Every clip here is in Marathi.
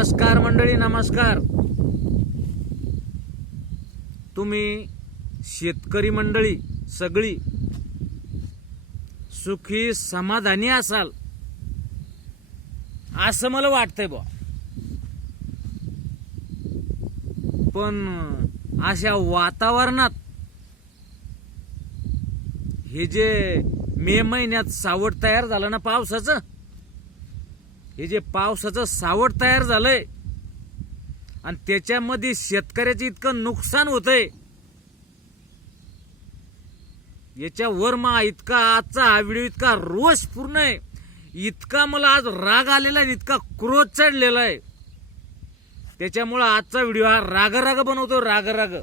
नमस्कार मंडळी नमस्कार. तुम्ही शेतकरी मंडळी सगळी सुखी समाधानी असाल असं मला वाटतंय बा पण अशा वातावरणात हे जे मे महिन्यात सावट तयार झालं ना पावसाचं हे जे पावसाचं सावट तयार झालंय आणि त्याच्यामध्ये शेतकऱ्याचं इतकं नुकसान होतंय. याच्यावर मा इतका आजचा हा व्हिडिओ इतका रोष पूर्ण आहे. इतका मला आज राग आलेला आहे इतका क्रोध चढलेला आहे. त्याच्यामुळं आजचा व्हिडिओ हा राग राग बनवतो राग राग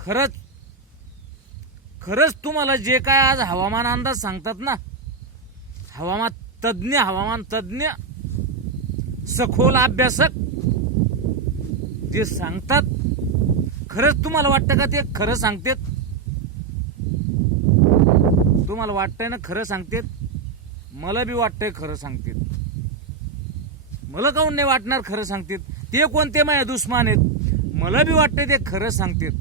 खरंच खरंच तुम्हाला जे काय आज हवामान अंदाज सांगतात ना हवामान तज्ज्ञ हवामान तज्ज्ञ सखोल अभ्यासक जे सांगतात खरंच तुम्हाला वाटतं का ते खरं सांगतेत? तुम्हाला वाटतंय ना खरं सांगतेत? मला बी वाटतंय खरं सांगतेत. मला काऊन नाही वाटणार खरं सांगतेत? ते कोणते माझ्या दुश्मान आहेत? मला बी वाटतंय ते खरं सांगतेत.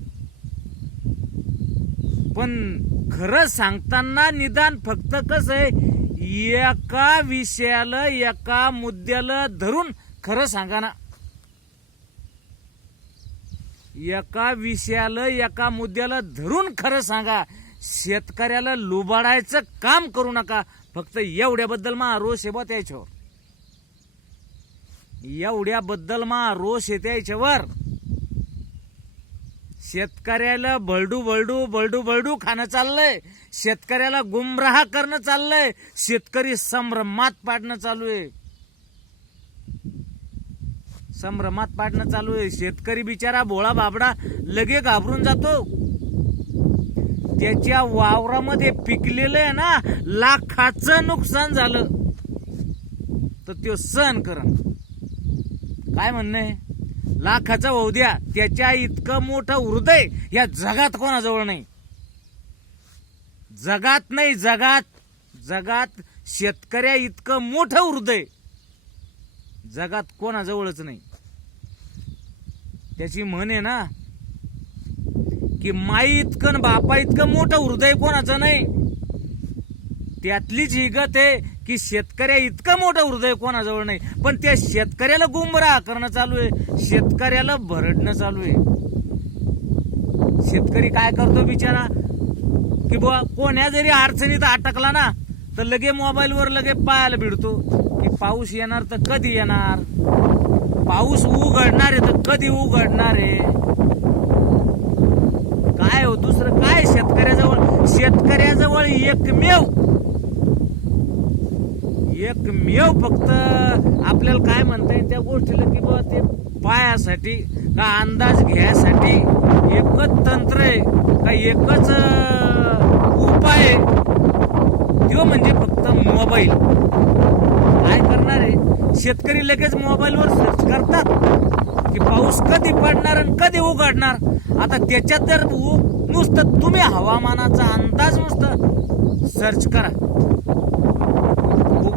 पण खरं सांगताना निदान फक्त कसं आहे एका विषयाला एका मुद्द्याला धरून खरं सांगा ना. एका विषयाला एका मुद्द्याला धरून खरं सांगा. शेतकऱ्याला लुबाडायचं काम करू नका. फक्त एवढ्याबद्दल मा रोष आहे बा एवढ्याबद्दल मा रोष आहे त्याच्यावर. शेतकऱ्याला बळडू बळडू बळडू बळडू खाणं चाललंय. शेतकऱ्याला गुमराह करणं चाललंय. शेतकरी संभ्रमात पाडणं चालू आहे. संभ्रमात पाडणं चालू आहे. शेतकरी बिचारा भोळा बाबडा लगे घाबरून जातो. त्याच्या वावरामध्ये पिकलेलं आहे ना लाखाचं नुकसान झालं. तर तो सहन करण काय म्हणणं आहे? लाखाचा होऊ द्या. त्याच्या इतकं मोठं हृदय या जगात कोणाजवळ नाही. जगात नाही जगात जगात शेतकऱ्या इतकं मोठं हृदय जगात कोणाजवळच नाही. त्याची म्हण आहे ना की माई इतकं न बापा इतकं मोठं हृदय कोणाचं नाही. त्यातलीच हिगत आहे की शेतकऱ्या इतकं मोठं हृदय कोणाजवळ नाही पण त्या शेतकऱ्याला गुमराह करणं चालू आहे. शेतकऱ्याला भरडणं चालू आहे. शेतकरी काय करतो बिचारा? की बुवा कोण्या जरी अडचणीत अटकला ना तर लगे मोबाईलवर लगे पाहायला भिडतो. की पाऊस येणार तर कधी येणार? पाऊस उघडणार आहे तर कधी उघडणार आहे? काय हो दुसरं? काय शेतकऱ्याजवळ? शेतकऱ्याजवळ एकमेव एकमेव फक्त आपल्याला काय म्हणता येईल त्या गोष्टीला की बाबा ते पायासाठी का अंदाज घ्यायसाठी एकच तंत्र आहे का एकच उपाय आहे. तो म्हणजे फक्त मोबाईल. काय करणार आहे? शेतकरी लगेच मोबाईलवर सर्च करतात. की पाऊस कधी पडणार आणि कधी उघडणार? आता त्याच्यात जर नुसतं तुम्ही हवामानाचा अंदाज नुसतं सर्च करा.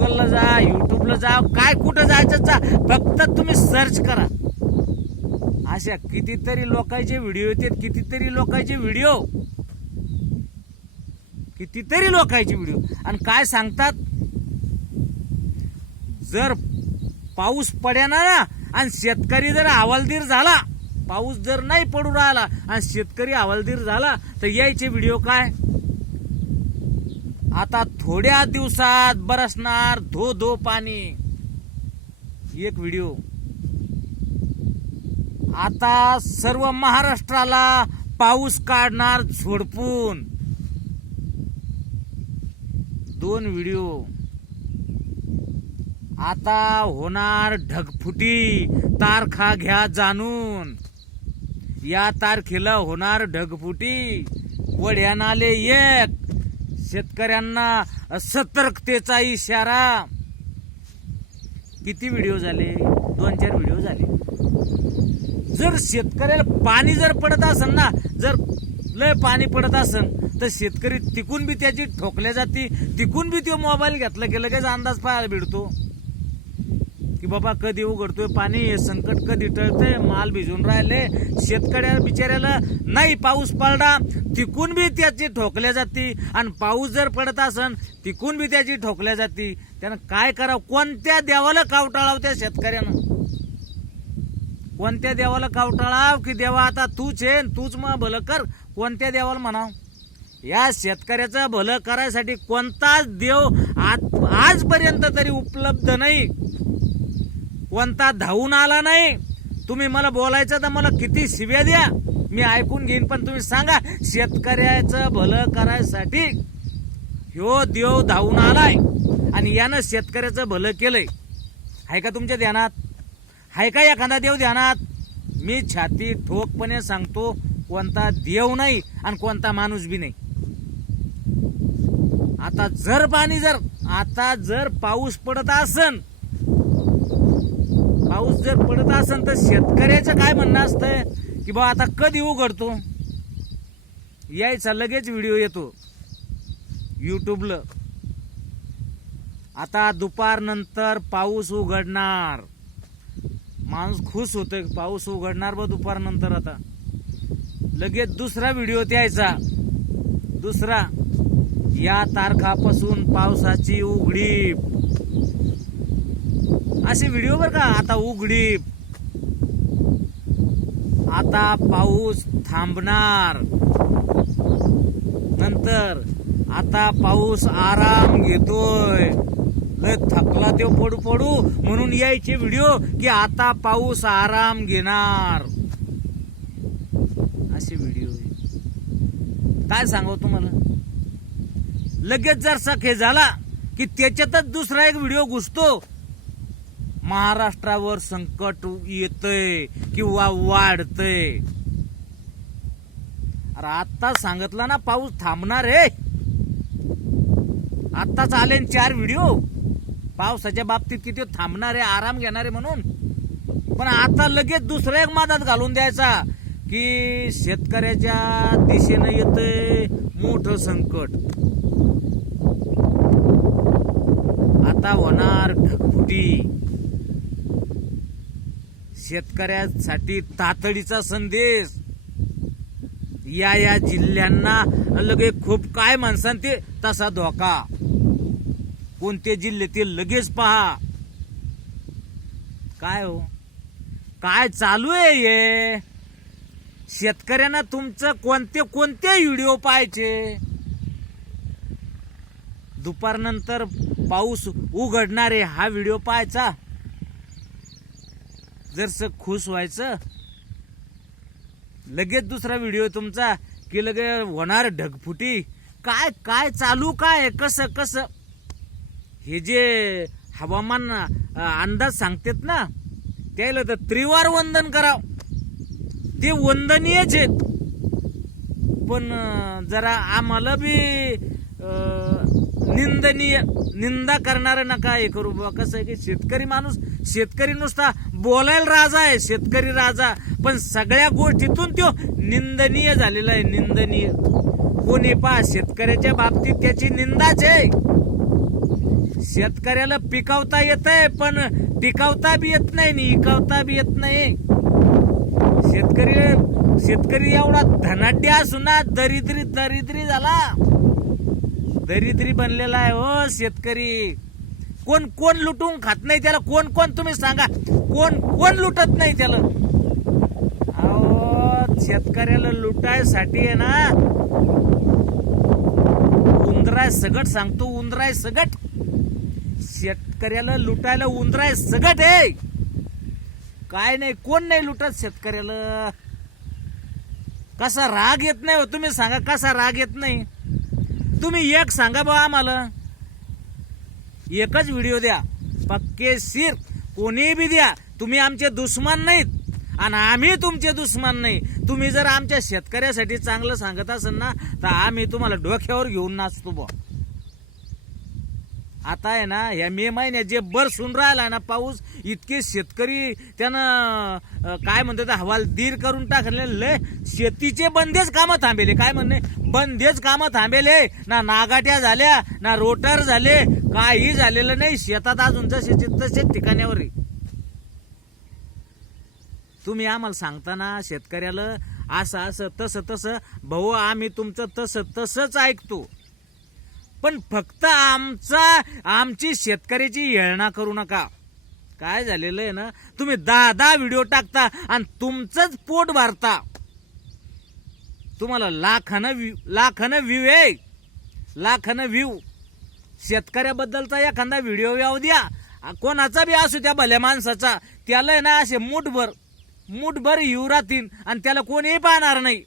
गुगलला जा युट्यूबला जा काय कुठं जायचं जा फक्त तुम्ही सर्च करा. अशा कितीतरी लोकांचे व्हिडिओ येतात कितीतरी लोकांचे व्हिडिओ कितीतरी लोकांचे व्हिडिओ आणि काय सांगतात? जर पाऊस पड्याना ना आणि शेतकरी जर हवालदीर झाला पाऊस जर नाही पडू राहिला आणि शेतकरी हवालदीर झाला तर यायचे व्हिडिओ काय? आता थोड्या दिवसात बरसणार धो धो पाणी. एक व्हिडिओ. आता सर्व महाराष्ट्राला पाऊस काढणार झोडपून. दोन व्हिडिओ. आता होणार ढगफुटी तारखा घ्या जाणून. या तारखेला होणार ढगफुटी. वड्यानाले एक. शेतकऱ्यांना सतर्कतेचा इशारा. किती व्हिडिओ झाले? दोन चार व्हिडिओ झाले. जर शेतकऱ्याला पाणी जर पडत असेल ना जर लय पाणी पडत असेल तर शेतकरी तिकून बी त्याची ठोकल्या जाती तिकून बी तो मोबाईल घेतला की लगेच अंदाज पाहायला भिडतो. की बाबा कधी उघडतोय पाणी हे संकट कधी टळतंय माल भिजून राहिले शेतकऱ्या बिचाऱ्याला नाही पाऊस पडला तिकून बी त्याची ठोकल्या जाती. आणि पाऊस जर पडत असन तिकून बी त्याची ठोकल्या जाती. त्यानं काय करावं? कोणत्या देवाला कावटाळाव त्या शेतकऱ्यानं? कोणत्या देवाला कावटाळाव की देवा आता तूच आहे तूच मग भलं कर. कोणत्या देवाला म्हणाव? या शेतकऱ्याचं भलं करायसाठी कोणताच देव आज आजपर्यंत तरी उपलब्ध नाही. कोणता धावून आला नाही. तुम्ही मला बोलायचं तर मला किती शिव्या द्या. मी ऐकून घेईन पण तुम्ही सांगा शेतकऱ्याचं भलं करायसाठी ह्यो देव धावून आलाय आणि यानं शेतकऱ्याचं भलं केलंय. आहे का तुमच्या ध्यानात? आहे का एखादा देव ध्यानात? मी छाती ठोकपणे सांगतो कोणता देव नाही आणि कोणता माणूस बी नाही. आता जर पाणी जर आता जर पाऊस पडत असन पाऊस जर पडत असेल तर शेतकऱ्याचं काय म्हणणं असतंय? की बा आता कधी उघडतो? यायचा लगेच व्हिडिओ येतो. यूट्यूबला आता दुपार नंतर पाऊस उघडणार. माणूस खुश होतोय पाऊस उघडणार बा दुपार नंतर आता. लगेच दुसरा व्हिडिओ द्यायचा. दुसरा या तारखापासून पावसाची उघडीप. असे व्हिडिओ बर का आता उघडी. आता पाऊस थांबणार. नंतर आता पाऊस आराम घेतोय. लय थकला तो पडू पडू म्हणून यायचे व्हिडिओ की आता पाऊस आराम घेणार. असे व्हिडिओ काय सांगाव तुम्हाला? लगेच जर सखे झाला की त्याच्यातच दुसरा एक व्हिडिओ घुसतो. महाराष्ट्रावर संकट येतय किंवा वाढतय. अरे आता सांगितलं ना पाऊस थांबणार आहे. आत्ताच आले चार व्हिडिओ पावसाच्या बाबतीत किती थांबणार आहे आराम घेणार आहे म्हणून. पण आता लगेच दुसरा एक मादात घालून द्यायचा की शेतकऱ्याच्या दिशेनं येतंय मोठं संकट. आता होणार ढगफुटी. शेतकऱ्यासाठी तातडीचा संदेश. या या जिल्ह्यांना लगे खूप काय माणसान ते तसा धोका. कोणते जिल्हे ते लगेच पहा. काय हो? काय चालू आहे हे? शेतकऱ्यांना तुमचं कोणते कोणते व्हिडिओ पाहायचे? दुपारनंतर पाऊस उघडणारे हा व्हिडिओ पाहायचा. जरस खुश व्हायचं. लगेच दुसरा व्हिडिओ तुमचा की लगे होणार ढगफुटी. काय काय चालू काय कसं कसं? हे जे हवामान अंदाज सांगतात ना त्याला तर त्रिवार वंदन कराव. ते वंदनीयच आहेत. पण जरा आम्हाला बी निंदनीय निंदा करणार नका हे करू. बा कसं आहे की शेतकरी माणूस शेतकरी नुसता बोलायला राजा आहे शेतकरी राजा. पण सगळ्या गोष्टीतून तो निंदनीय झालेला आहे निंदनीय. कोणी पा शेतकऱ्याच्या बाबतीत त्याची निंदाच आहे. शेतकऱ्याला पिकवता येत आहे पण टिकवता बी येत नाही इकवता बी येत नाही. शेतकरी शेतकरी एवढा धनाढ्य असून ना दरिद्री दरिद्री झाला. दरिद्री बनलेला आहे हो शेतकरी. कोण कोण लुटून खात नाही त्याला? कोण कोण तुम्ही सांगा? कोण कोण लुटत नाही त्याला? अहो शेतकऱ्याला लुटायसाठी आहे ना. उंदराय सगट सांगतो उंदराय सगट. शेतकऱ्याला लुटायला उंदराय सगट आहे. काय नाही कोण नाही लुटत शेतकऱ्याला? कसा राग येत नाही हो तुम्ही सांगा कसा राग येत नाही? तुम्ही एक सांगा बा आम्हाला. एकच व्हिडिओ द्या. पक्केशीर कोणी बी द्या. तुम्ही आमचे दुश्मन नाहीत. आणि आम्ही तुमचे दुश्मन नाही. तुम्ही जर आमच्या शेतकऱ्यासाठी चांगलं सांगत असाल ना तर आम्ही तुम्हाला डोक्यावर घेऊन नाचतो बा. आता आहे ना या मे महिन्यात जे बरसून राहिला ना पाऊस इतके शेतकरी त्यानं काय म्हणतात हवाल दीर करून टाकले. लय शेतीचे बंदेच कामं थांबेले. काय म्हणणे बंदेच कामं थांबेले. ना नागाट्या झाल्या ना रोटर झाले काही झालेलं नाही. शेतात अजून जसे तसेच ठिकाण्यावर तुम्ही आम्हाला सांगताना शेतकऱ्याला असं असं तसं तसं भाऊ आम्ही तुमचं तसं तसंच ऐकतो. पण फक्त आमचा आमची शेतकऱ्याची येळणा करू नका. काय झालेलं आहे ना तुम्ही दहा दहा व्हिडिओ टाकता आणि तुमचंच पोट भरता. तुम्हाला लाखानं व्यू लाखानं व्ह्यू आहे. लाखानं व्ह्यू. शेतकऱ्याबद्दलचा एखादा व्हिडिओ याव द्या. कोणाचा बी असू त्या भल्या माणसाचा. त्याला आहे ना असे मुठभर मुठभर येऊ राहतील आणि त्याला कोणीही पाहणार नाही.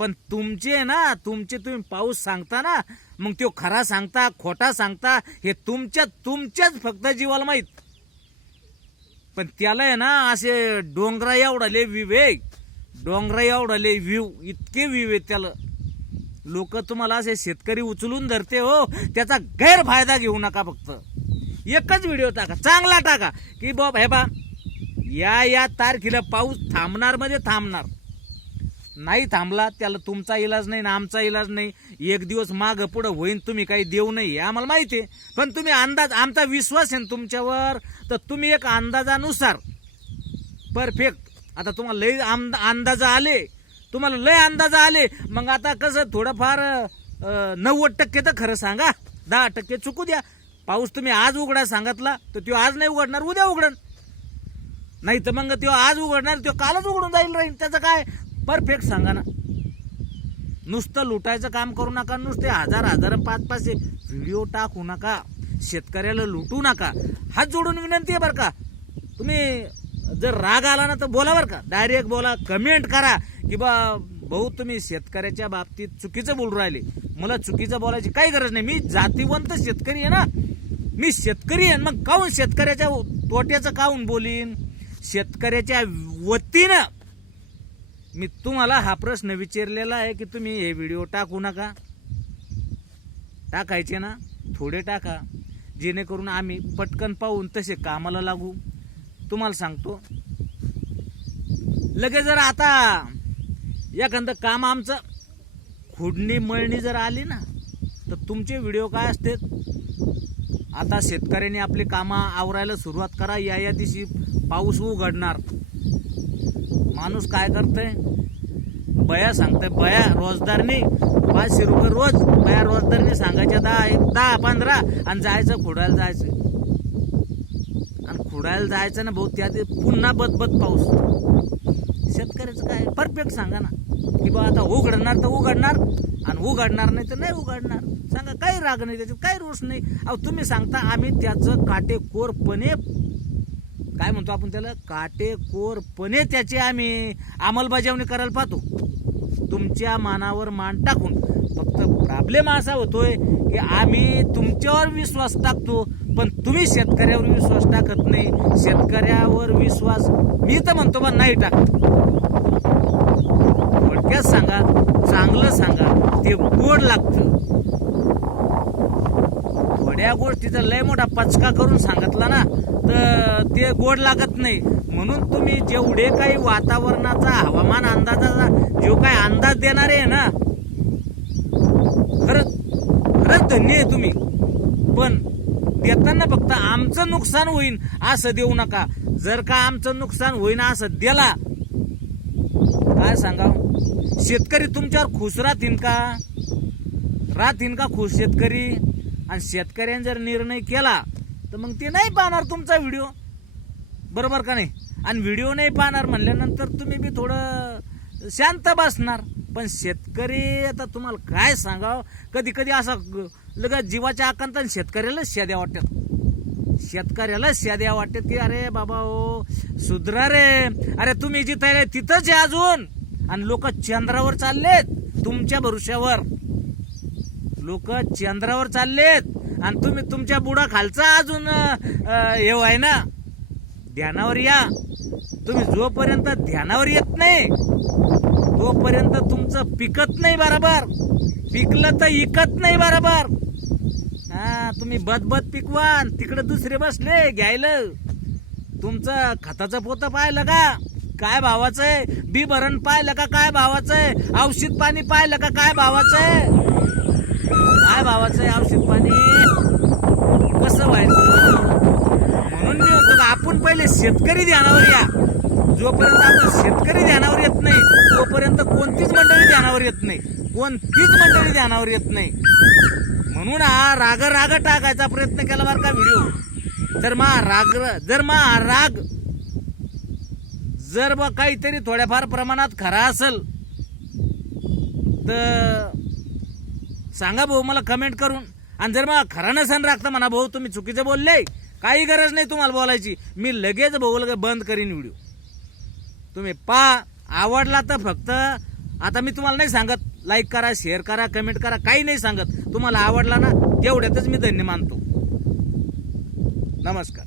पण तुमचे आहे ना तुमचे तुम्ही पाऊस सांगता ना मग तो खरा सांगता खोटा सांगता हे तुमच्या तुमच्याच फक्त जीवाला माहीत. पण त्याला आहे ना असे डोंगरा एवढाले विवेक डोंगरा एवढाले व्ह्यू इतके विवेक त्याला. लोक तुम्हाला असे शेतकरी उचलून धरते हो त्याचा गैरफायदा घेऊ नका फक्त. एकच व्हिडिओ टाका चांगला टाका की बाब हे बा या या तारखेला पाऊस थांबणार म्हणजे थांबणार. नाही थांबला त्याला तुमचा इलाज नाही ना आमचा इलाज नाही. एक दिवस माग पुढं होईन तुम्ही काही देऊ नाही आम्हाला माहिती आहे. पण तुम्ही अंदाज आमचा विश्वास आहे ना तुमच्यावर तर तुम्ही एक अंदाजानुसार परफेक्ट आता तुम्हाला लय आम- अंदाज आले तुम्हाला लय अंदाज आले. मग आता कसं थोडंफार नव्वद टक्के तर खरं सांगा. दहा टक्के चुकू द्या. पाऊस तुम्ही आज उघडा सांगितला तर तो आज नाही उघडणार उद्या उघडण नाही तर मग तो आज उघडणार तो कालच उघडून जाईल राहील त्याचं काय? परफेक्ट सांगा ना. नुसतं लुटायचं काम करू नका नुसते हजार हजार पाच पाच व्हिडिओ टाकू नका शेतकऱ्याला लुटू नका. हात जोडून विनंती आहे बरं का. तुम्ही जर राग आला ना तर बोला बरं का. डायरेक्ट बोला कमेंट करा की बा भाऊ तुम्ही शेतकऱ्याच्या बाबतीत चुकीचं बोलू राहिले. मला चुकीचं बोलायची काही गरज नाही. मी जातीवंत शेतकरी आहे ना. मी शेतकरी आहे मग काहून शेतकऱ्याच्या तोट्याचं काहून बोलीन? शेतकऱ्याच्या वतीनं मी तुम्हाला हा प्रश्न विचारलेला आहे की तुम्ही हे व्हिडिओ टाकू नका. टाकायचे ना थोडे टाका. जेणेकरून आम्ही पटकन पाहून तसे कामाला लागू. तुम्हाला सांगतो. लगेच जर आता एखादं काम आमचं खुडणी मळणी जर आली ना तर तुमचे व्हिडिओ काय असते? आता शेतकऱ्यांनी आपली कामं आवरायला सुरुवात करा. या या दिवशी पाऊस उघडणार. माणूस काय करतंय? बया सांगतंय बया रोजदारनी पाचशे रुपये रोज बया रोजदारनी सांगायच्या दहा एक दहा पंधरा आणि जायचं खुडायला जायचं. आणि खुडायला जायचं ना भाऊ त्यात पुन्हा बदबद पाऊस. शेतकऱ्याचं काय? परफेक्ट सांगा ना. की बा आता उघडणार तर उघडणार आणि उघडणार नाही तर नाही उघडणार. सांगा काही राग नाही त्याच्यात काही रोष नाही. अहो तुम्ही सांगता आम्ही त्याचं काटेकोरपणे काय म्हणतो आपण त्याला? काटेकोरपणे त्याची आम्ही अंमलबजावणी करायला पाहतो. तुमच्या मानावर मान टाकून. फक्त प्रॉब्लेम असा होतोय की आम्ही तुमच्यावर विश्वास टाकतो पण तुम्ही शेतकऱ्यावर विश्वास टाकत नाही. शेतकऱ्यावर विश्वास मी तर म्हणतो बा नाही टाकत. थोडक्यात सांगा चांगलं सांगा ते गोड लागतं. या गोष्टीचा लय मोठा पचका करून सांगितला ना तर ते गोड लागत नाही. म्हणून तुम्ही जेवढे काही वातावरणाचा हवामान अंदाजाचा जो काय अंदाज देणारे आहे ना खरंच खरंच धन्य आहे तुम्ही. पण देताना फक्त आमचं नुकसान होईन असं देऊ नका. जर का आमचं नुकसान होईन असं दिला काय सांगा? शेतकरी तुमच्यावर खुश राहतील का? राहतील का खुश शेतकरी? आणि शेतकऱ्याने जर निर्णय केला तर मग ते नाही पाहणार तुमचा व्हिडिओ. बरोबर का नाही? आणि व्हिडिओ नाही पाहणार म्हणल्यानंतर तुम्ही बी थोडं शांत बसणार. पण शेतकरी आता तुम्हाला काय सांगावं? कधी कधी असं लगत जीवाच्या आकांत शेतकऱ्याला शेद्या वाटतात. शेतकऱ्याला शेद्या वाटतात की अरे बाबा ओ सुधरा रे. अरे तुम्ही जिथं तिथंच आहे अजून. आणि लोक चंद्रावर चाललेत तुमच्या भरोश्यावर. लोक चंद्रावर चाललेत. आणि तुम्ही तुमच्या बुडा खालचा अजून हे आहे ना. ध्यानावर या. तुम्ही जोपर्यंत ध्यानावर येत नाही तोपर्यंत तुमचं पिकत नाही बरोबर. पिकलं तर इकत नाही बरोबर. हा तुम्ही बदबद पिकवा आणि तिकडे दुसरे बसले घ्यायला. तुमचं खताचं पोतं पाहिलं का? काय भावाचं आहे? बी भरण पाहिलं का? काय भावाचं आहे? औषध पाणी पाहिलं का? काय भावाचं आहे? काय भावाचं औषध पाणी? कसं व्हायचं? म्हणून मी म्हणतो का आपण पहिले शेतकरी ध्यानावर या. जोपर्यंत आपण शेतकरी ध्यानावर येत नाही तोपर्यंत कोणतीच मंडळी ध्यानावर येत नाही. कोणतीच मंडळी ध्यानावर येत नाही. म्हणून हा राग राग टाकायचा प्रयत्न केला बरं का व्हिडिओ. तर मा राग जर मा राग जर बा काहीतरी थोड्याफार प्रमाणात खरा असेल तर सांगा भाऊ मला कमेंट करून. आणि जर मग खरा नसन राखता म्हणा भाऊ तुम्ही चुकीचं बोलले काही गरज नाही तुम्हाला बोलायची. मी लगेच भाऊ लगे बंद करीन व्हिडिओ तुम्ही पा आवडला तर फक्त आता मी तुम्हाला नाही सांगत लाईक करा शेअर करा कमेंट करा काही नाही सांगत. तुम्हाला आवडला ना तेवढ्यातच मी धन्य मानतो. नमस्कार.